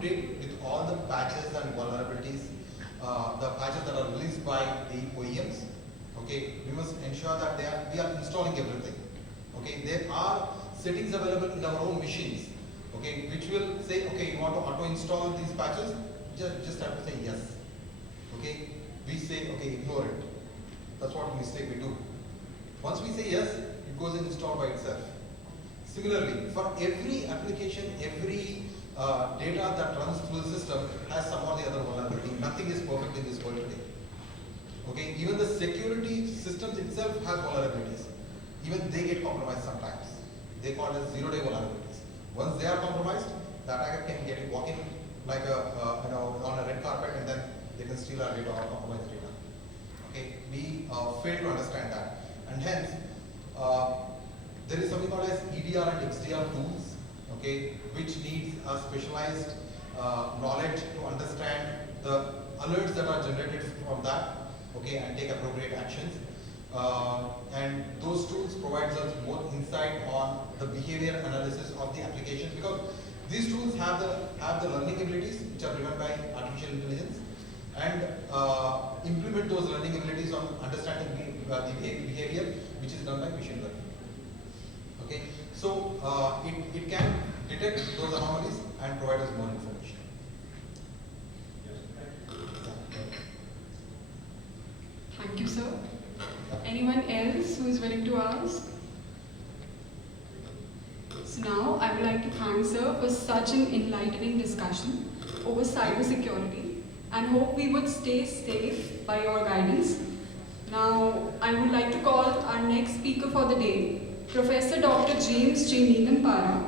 to date with all the patches and vulnerabilities, the patches that are released by the OEMs. Okay, we must ensure that we are installing everything. Okay, there are settings available in our own machines. Okay, which will say, okay, you want to auto install these patches, just have to say yes. Okay, we say, okay, ignore it. That's what mistake we do. Once we say yes, it goes and installed by itself. Similarly, for every application, every data that runs through the system has some or the other vulnerability. Nothing is perfect in this world today. Okay, even the security systems itself have vulnerabilities. Even they get compromised sometimes. They call it zero-day vulnerabilities. Once they are compromised, the attacker can walk in like on a red carpet, and then they can steal our data or compromise data. Okay, we fail to understand that, and hence there is something called as EDR and XDR tools. Okay, which needs a specialized knowledge to understand the alerts that are generated from that. Okay, and take appropriate actions. And those tools provide us more insight on the behavior analysis of the application, because these tools have the learning abilities which are driven by artificial intelligence, and implement those learning abilities on understanding the behavior which is done by machine learning. Okay, so it can detect those anomalies and provide us more information. Thank you, sir. Anyone else who is willing to ask? So now I would like to thank sir for such an enlightening discussion over cybersecurity, and hope we would stay safe by your guidance. Now I would like to call our next speaker for the day, Professor Dr. James J Nedumpara.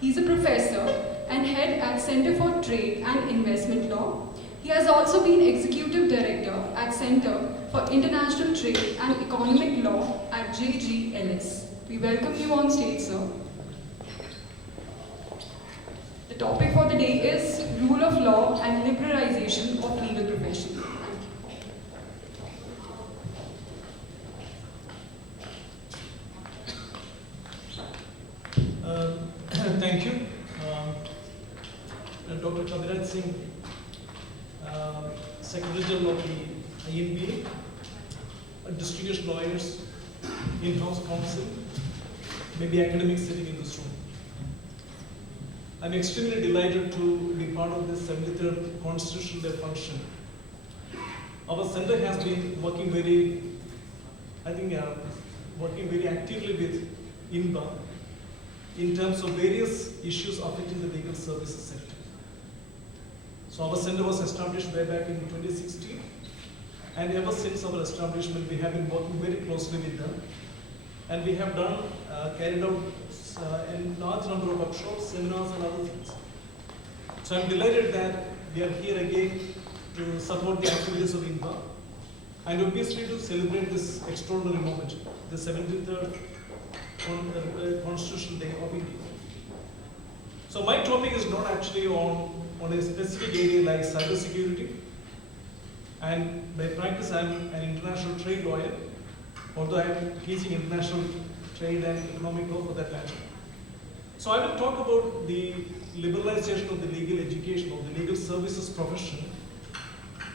He's a professor and head at Center for Trade and Investment Law. He has also been Executive Director at Center for International Trade and Economic Law at JGLS. We welcome you on stage, sir. The topic for the day is Rule of Law and Liberalization of Legal Profession. Thank you. Dr. Kaviraj Singh, Secretary General of the INBA, distinguished lawyers, in-house counsel, maybe academics sitting in this room. I'm extremely delighted to be part of this 73rd Constitutional Day function. Our center has been working very actively with INBA in terms of various issues affecting the legal services sector. So our center was established way back in 2016, and ever since our establishment we have been working very closely with them, and we have carried out a large number of workshops, seminars and other things. So I'm delighted that we are here again to support the activities of INBA, and obviously to celebrate this extraordinary moment, the 73rd Constitutional Day of India. So my topic is not actually on a specific area like cybersecurity, and by practice I'm an international trade lawyer, although I'm teaching international trade and economic law for that matter. So I will talk about the liberalization of the legal education, of the legal services profession,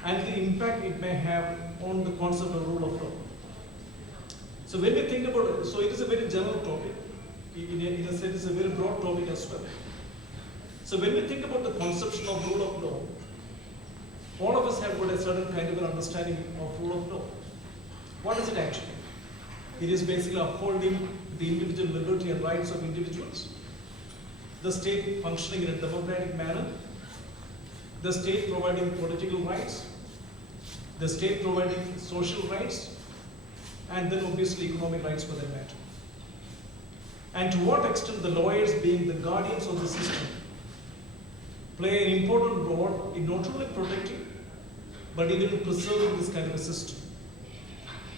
and the impact it may have on the concept of rule of law. So when we think about it, so it is a very general topic, in a sense it's a very broad topic as well. So when we think about the conception of rule of law, all of us have got a certain kind of an understanding of rule of law. What is it actually? It is basically upholding the individual liberty and rights of individuals, the state functioning in a democratic manner, the state providing political rights, the state providing social rights, and then obviously economic rights for that matter. And to what extent the lawyers, being the guardians of the system, play an important role in not only protecting, but even in preserving this kind of a system.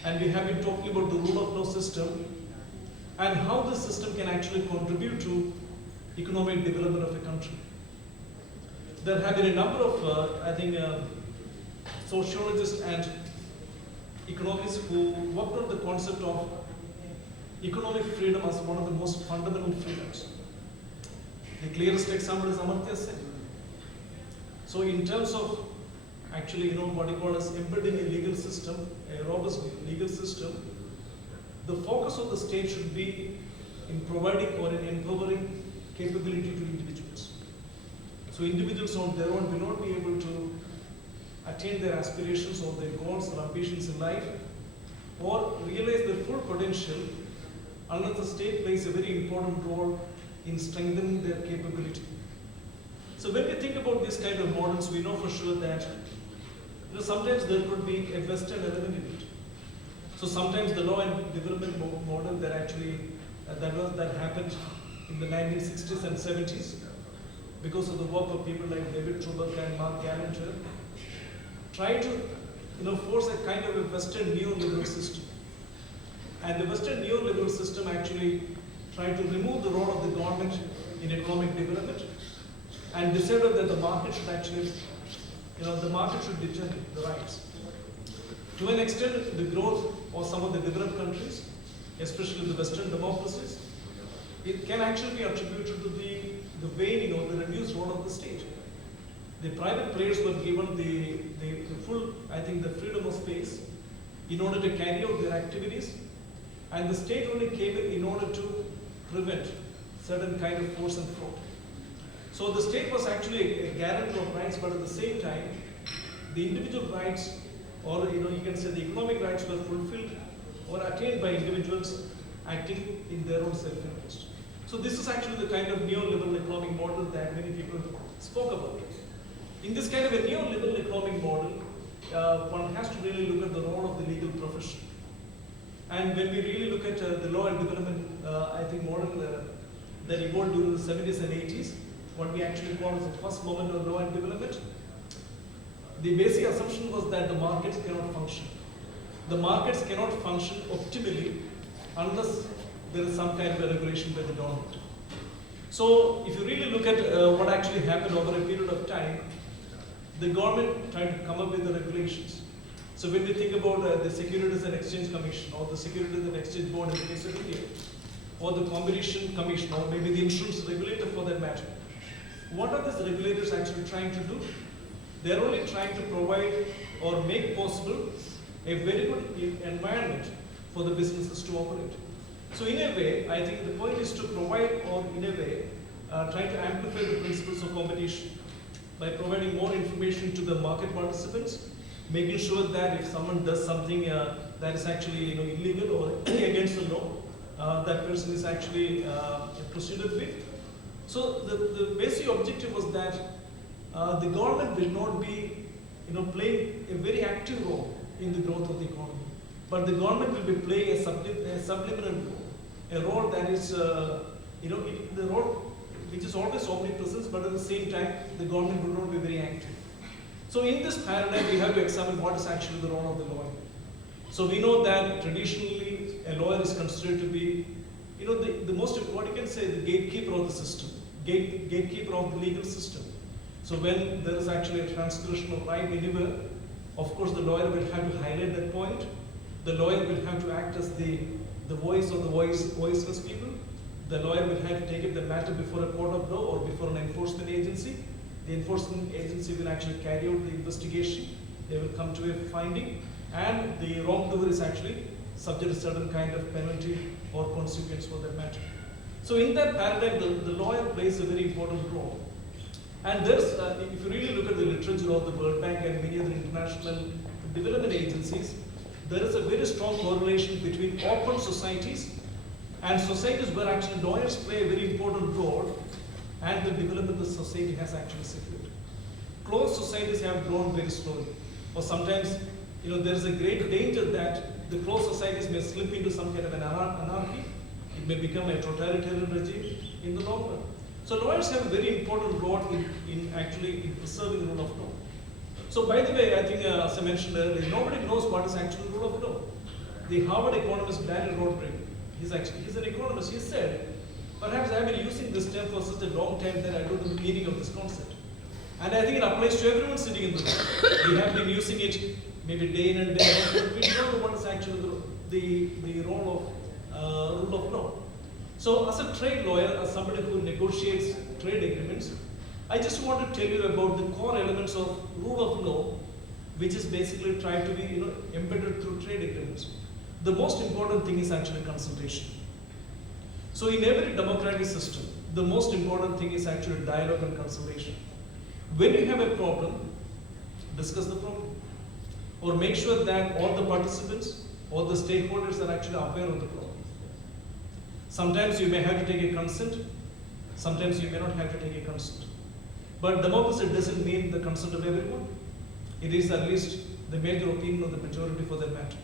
And we have been talking about the rule of law system and how the system can actually contribute to economic development of a country. There have been a number of, sociologists and economists who worked on the concept of economic freedom as one of the most fundamental freedoms. The clearest example is Amartya Sen. So in terms of actually, what you call as embedding a legal system, a robust legal system, the focus of the state should be in providing or in empowering capability to individuals. So individuals on their own will not be able to attain their aspirations or their goals or ambitions in life or realize their full potential unless the state plays a very important role in strengthening their capability. So when we think about these kind of models, we know for sure that sometimes there could be a Western element in it. So sometimes the law and development model that actually that happened in the 1960s and 70s because of the work of people like David Trubeck and Mark Gallagher, try to force a kind of a Western neoliberal system. And the Western neoliberal system actually tried to remove the role of the government in economic development and decided that the market should actually, the market should determine the rights. To an extent, the growth of some of the developed countries, especially the Western democracies, it can actually be attributed to the waning or the reduced role of the state. The private players were given the full, the freedom of space in order to carry out their activities, and the state only came in order to prevent certain kind of force and fraud. So the state was actually a guarantor of rights, but at the same time, the individual rights, or you can say the economic rights, were fulfilled or attained by individuals acting in their own self-interest. So this is actually the kind of neoliberal economic model that many people spoke about. In this kind of a neoliberal economic model, one has to really look at the role of the legal profession. And when we really look at the law and development, model that evolved during the 70s and 80s, what we actually call as the first moment of law and development, the basic assumption was that the markets cannot function. The markets cannot function optimally unless there is some kind of a regulation by the government. So if you really look at what actually happened over a period of time, the government tried to come up with the regulations. So when we think about the Securities and Exchange Commission or the Securities and Exchange Board in the case of India, or the Competition Commission, or maybe the insurance regulator for that matter, what are these regulators actually trying to do? They're only trying to provide or make possible a very good environment for the businesses to operate. So in a way, I think the point is to provide, or in a way, try to amplify the principles of competition by providing more information to the market participants, making sure that if someone does something that is actually illegal or against the law, that person is actually proceeded with. So the basic objective was that the government will not be playing a very active role in the growth of the economy, but the government will be playing a subliminal role, a role that is the role which is always omnipresent, but at the same time the government will not be very active. So in this paradigm, we have to examine what is actually the role of the lawyer. So we know that traditionally a lawyer is considered to be, the most, what you can say, the gatekeeper of the system, gatekeeper of the legal system. So when there is actually a transgression of right anywhere, of course the lawyer will have to highlight that point. The lawyer will have to act as the voice of the voiceless people. The lawyer will have to take up the matter before a court of law or before an enforcement agency. The enforcement agency will actually carry out the investigation. They will come to a finding, and the wrongdoer is actually subject to certain kind of penalty or consequence for that matter. So in that paradigm, the lawyer plays a very important role. And there's, if you really look at the literature of the World Bank and many other international development agencies, there is a very strong correlation between open societies and societies where actually lawyers play a very important role, and the development the society has actually secured. Closed societies have grown very slowly, or sometimes there is a great danger that the closed societies may slip into some kind of an anarchy. It may become a totalitarian regime in the long run. So lawyers have a very important role in preserving the rule of law. So by the way, I think as I mentioned earlier, nobody knows what is actually the rule of law. The Harvard economist Daniel Rothbard, he's an economist, he said, perhaps I've been using this term for such a long time that I don't know the meaning of this concept. And I think it applies to everyone sitting in the room. We have been using it maybe day in and day out, but we don't know what is actually the role of rule of law. So as a trade lawyer, as somebody who negotiates trade agreements, I just want to tell you about the core elements of rule of law, which is basically tried to be embedded through trade agreements. The most important thing is actually consultation. So in every democratic system, the most important thing is actually dialogue and consultation. When you have a problem, discuss the problem. Or make sure that all the participants, all the stakeholders are actually aware of the problem. Sometimes you may have to take a consent, sometimes you may not have to take a consent. But democracy doesn't mean the consent of everyone. It is at least the major opinion of the majority for that matter.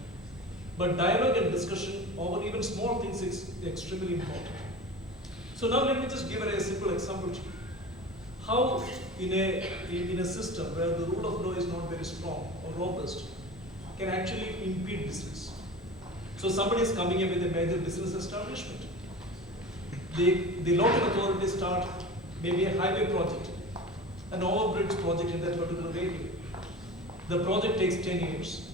But dialogue and discussion over even small things is extremely important. So now let me just give a simple example to you. How in a system where the rule of law is not very strong or robust can actually impede business. So somebody is coming in with a major business establishment. The local authorities start maybe a highway project, an overbridge project in that particular area. The project takes 10 years.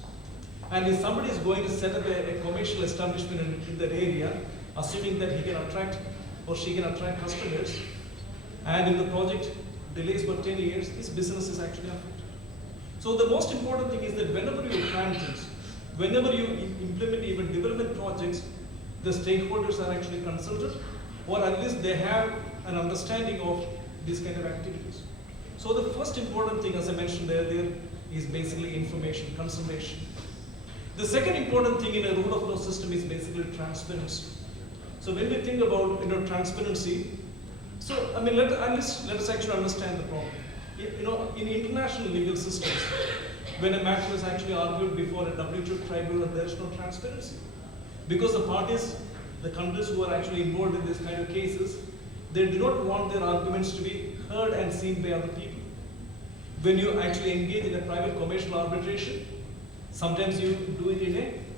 And if somebody is going to set up a commercial establishment in that area, assuming that he can attract or she can attract customers, and if the project delays for 10 years, his business is actually affected. So the most important thing is that whenever you plan things, whenever you implement even development projects, the stakeholders are actually consulted, or at least they have an understanding of these kind of activities. So the first important thing, as I mentioned earlier, is basically information, consultation. The second important thing in a rule of law system is basically transparency. So when we think about transparency, so I mean let us actually understand the problem. In international legal systems, when a matter is actually argued before a WTO tribunal, there is no transparency, because the parties, the countries who are actually involved in this kind of cases, they do not want their arguments to be heard and seen by other people. When you actually engage in a private commercial arbitration, sometimes you do it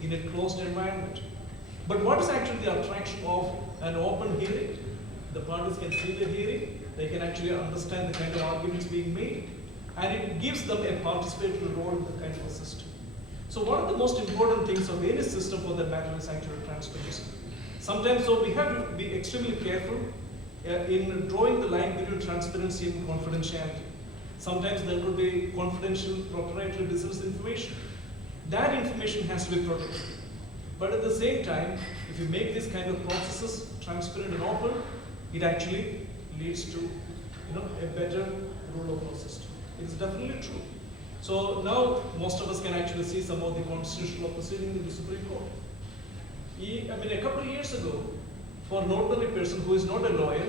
in a closed environment. But what is actually the attraction of an open hearing? The parties can see the hearing, they can actually understand the kind of arguments being made, and it gives them a participatory role in the kind of a system. So one of the most important things of any system for that matter is actually transparency. Sometimes so we have to be extremely careful in drawing the line between transparency and confidentiality. Sometimes there could be confidential proprietary business information. That information has to be protected. But at the same time, if you make these kind of processes transparent and open, it actually leads to a better rule of law system. It's definitely true. So now most of us can actually see some of the constitutional proceedings in the Supreme Court. A couple of years ago, for an ordinary person who is not a lawyer,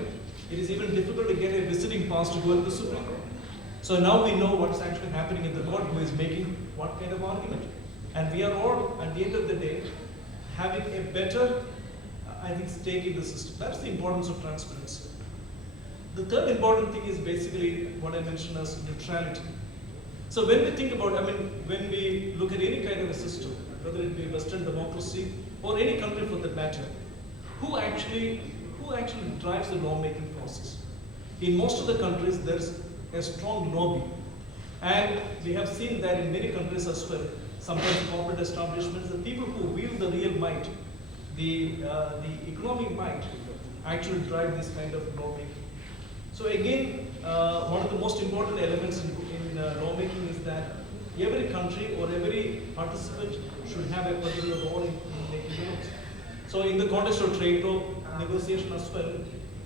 it is even difficult to get a visiting pass to go to the Supreme Court. So now we know what's actually happening in the court, who is making what kind of argument. And we are all, at the end of the day, having a better, stake in the system. That's the importance of transparency. The third important thing is basically what I mentioned as neutrality. So when we think about, when we look at any kind of a system, whether it be Western democracy or any country for that matter, who actually drives the lawmaking process? In most of the countries, there's a strong lobby. And we have seen that in many countries as well. Sometimes corporate establishments, the people who wield the real might, the economic might, actually drive this kind of lawmaking. So again, one of the most important elements in lawmaking is that every country or every participant should have a particular role in making laws. So in the context of trade law negotiation as well,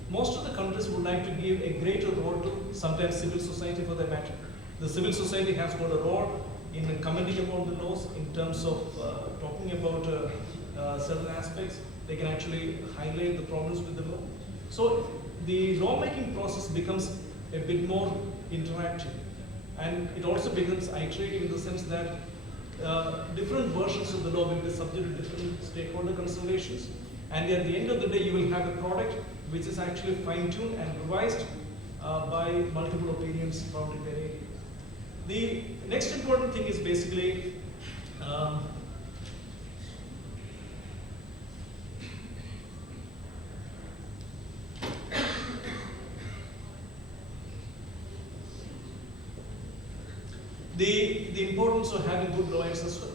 most of the countries would like to give a greater role to sometimes civil society for that matter. The civil society has got a role in commenting about the laws in terms of talking about certain aspects. They can actually highlight the problems with the law. So the lawmaking process becomes a bit more interactive, and it also becomes iterative in the sense that different versions of the law will be subject to different stakeholder consultations, and at the end of the day you will have a product which is actually fine-tuned and revised by multiple opinions found in the area. The next important thing is basically the importance of having good lawyers as well.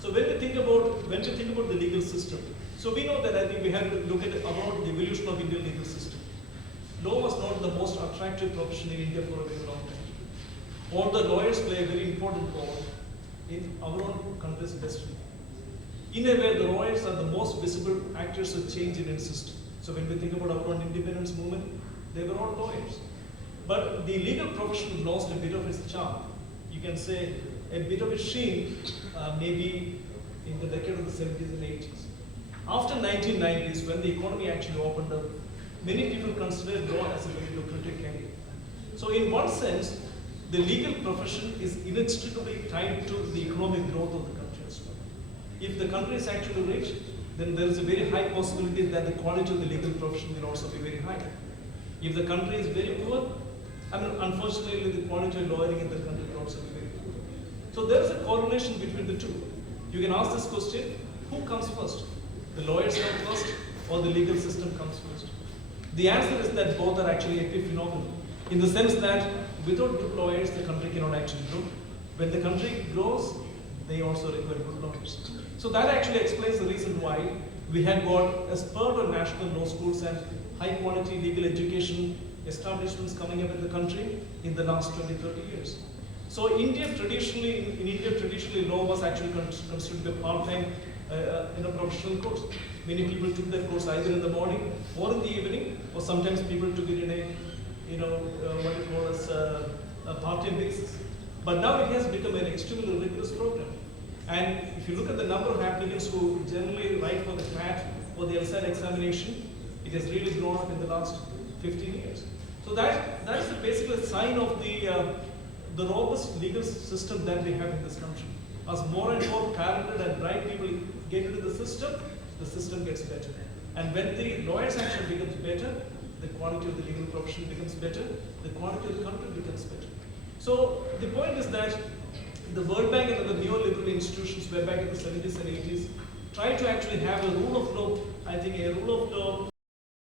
So when we think about the legal system, so we know that we have to look at about the evolution of Indian legal system. Law was not the most attractive profession in India for a very long time. All the lawyers play a very important role in our own country's destiny. In a way, the lawyers are the most visible actors of change in its system. So when we think about our own independence movement, they were all lawyers. But the legal profession lost a bit of its charm. You can say a bit of its sheen, maybe in the decade of the 70s and 80s. After 1990s, when the economy actually opened up, many people considered law as a very lucrative career. So in one sense, the legal profession is inextricably tied to the economic growth of the country as well. If the country is actually rich, then there is a very high possibility that the quality of the legal profession will also be very high. If the country is very poor, unfortunately, the quality of lawyering in the country will also be very poor. So there is a correlation between the two. You can ask this question, who comes first? The lawyers come first or the legal system comes first? The answer is that both are actually epiphenomenal, in the sense that without good lawyers, the country cannot actually grow. When the country grows, they also require good lawyers. So that actually explains the reason why we have got a spurt of national law schools and high quality legal education establishments coming up in the country in the last 20, 30 years. So in India, traditionally law was actually considered a part-time professional course. Many people took that course either in the morning or in the evening, or sometimes people took it in a, what you call as a part-time basis. But now it has become an extremely rigorous program. And if you look at the number of applicants who generally write for the CAT or the LSAT examination, it has really grown up in the last 15 years. So that is basically a sign of the robust legal system that we have in this country. As more and more talented and bright people get into the system gets better. And when the lawyers action becomes better, the quality of the legal profession becomes better, the quality of the country becomes better. So the point is that the World Bank and other neoliberal institutions way back in the 70s and 80s tried to actually have a rule of law, I think a rule of law